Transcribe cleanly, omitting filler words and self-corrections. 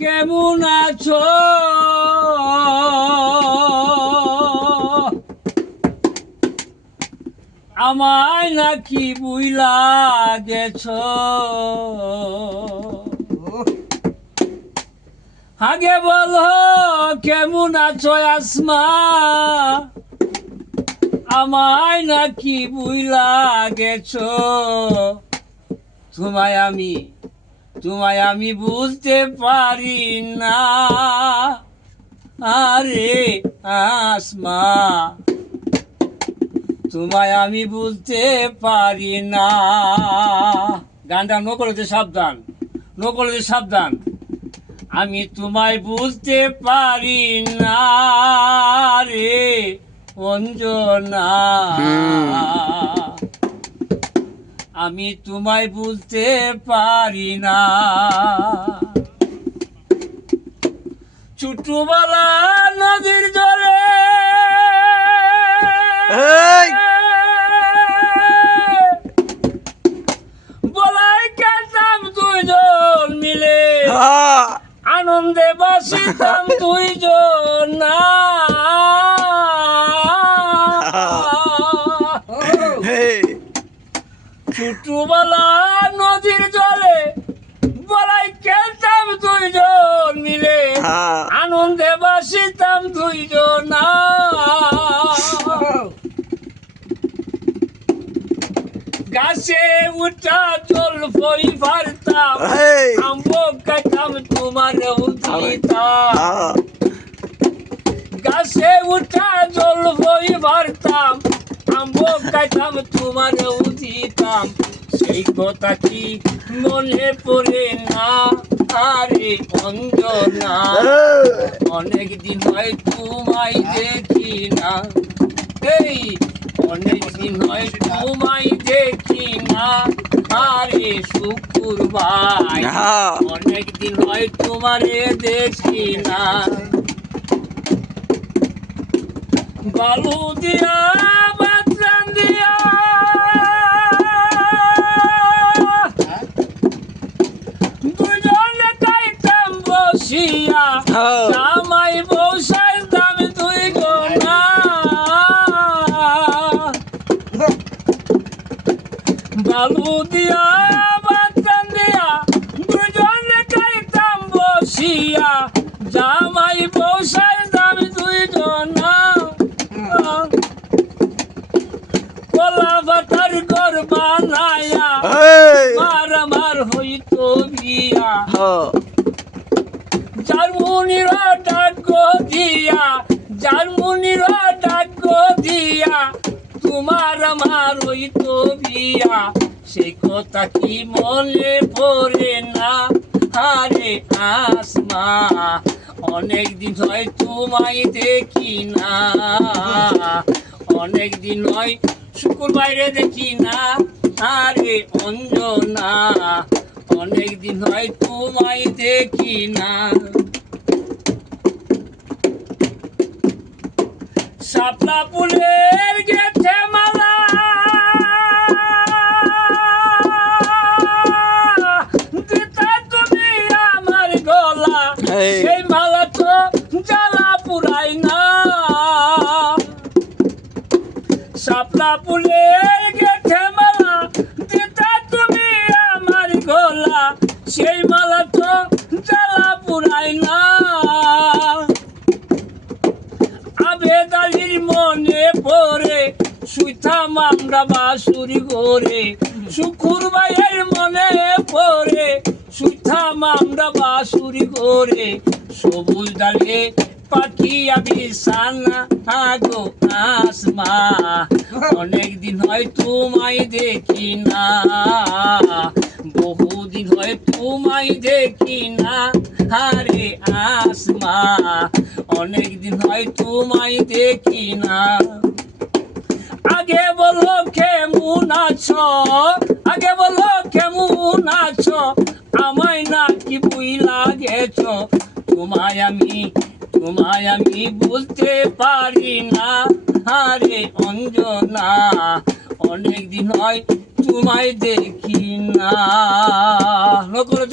কেমন আছো? আমায় নাকি বুইলা গেছো? আগে বলো কেমন আছো আসমা? আমায় নাকি বুইলা গেছো? তোমায় আমি বুঝতে পারি না। আরে আসমা, তোমায় আমি বুঝতে পারি না। গানটা নকলতে সাবধান, নকলতে সাবধান। আমি তোমায় বুঝতে পারি না রে অঞ্জনা, আমি তোমায় বুঝতে পারি না। ছোটবেলা নদীর জলে বলাই খেলতাম দুইজন মিলে, আনন্দে বাসিতাম দুইজন না। ছোটবেলা নদীর জলে বলাই খেলতাম দুইজন মিলে, আনন্দে বাসিতাম দুইজন না। গাছে উঠা জল ফই ফারতাম, আম্বো কাটাম তোমার উঠিতাম। গাছে উঠা জল ফই ফারতাম, আম্বো কাটাম তোমার উঠিতাম। সেই কথা কি মনে পড়ে না? আরে অঞ্জনা, অনেক দিন হয় তোমায় দেখি না। এই অনেক দিন হয় তোমায় দেখি না। আরে শুকুরবার, অনেক দিন হয় তোমারে দেখি না। বালু দিয়া বাতরান দিয়া দুজনে খাইতাম বসিয়া, জামাই বসাইতাম দুই গোনা। বালু দিয়া বাতরান দিয়া দুজনে খাইতাম বসিয়া, জামাই বসাইতাম দুই জনা। কলা পাতার ঘর বানায়া মারামার হইতো বিয়া, জার্মনির ডাক দিয়া, জার্মনির ডাক দিয়া তোমার আমার হইতো বিয়া। সেই কথা কি মনে পড়ে না? আরে আসমা, অনেক দিন হয় তোমায় দেখি না। অনেক দিন হয় শুক্রবারে দেখি না। আরে অঞ্জনা, অনেক দিন হয় তোমায় দেখি না। শাপলা ফুলের গেছে মালা, দিতা তুমি আমার গলা। সেই মালা তো জ্বালা পুরাই না। শাপলা ফুলের গেছে মালা, দিতা তুমি আমার গলা। সেই মালা তো জ্বালা পুরাই না। আবেদালির মনে পড়ে শুইতাম আমরা বাসুরি ঘরে। শুকুরবাইয়ের মনে পড়ে শুইতাম আমরা বাসুরি ঘরে। সবুজ ডালে পাখিয়া বিছানা আগো আসমা, অনেক দিন হয় তোমায় দেখি না। বহুদিন হয় তোমায় দেখি না। আরে আসমা, অনেক দিন হয় তোমায় দেখি না। আগে বলো কেমন আছো? আগে বলো কেমন আছো? আমায় নাকি বুইলা গেছো? তোমায় আমি বুঝতে পারি না। আরে অঞ্জনা, অনেক দিন হয় তোমায় দেখি না।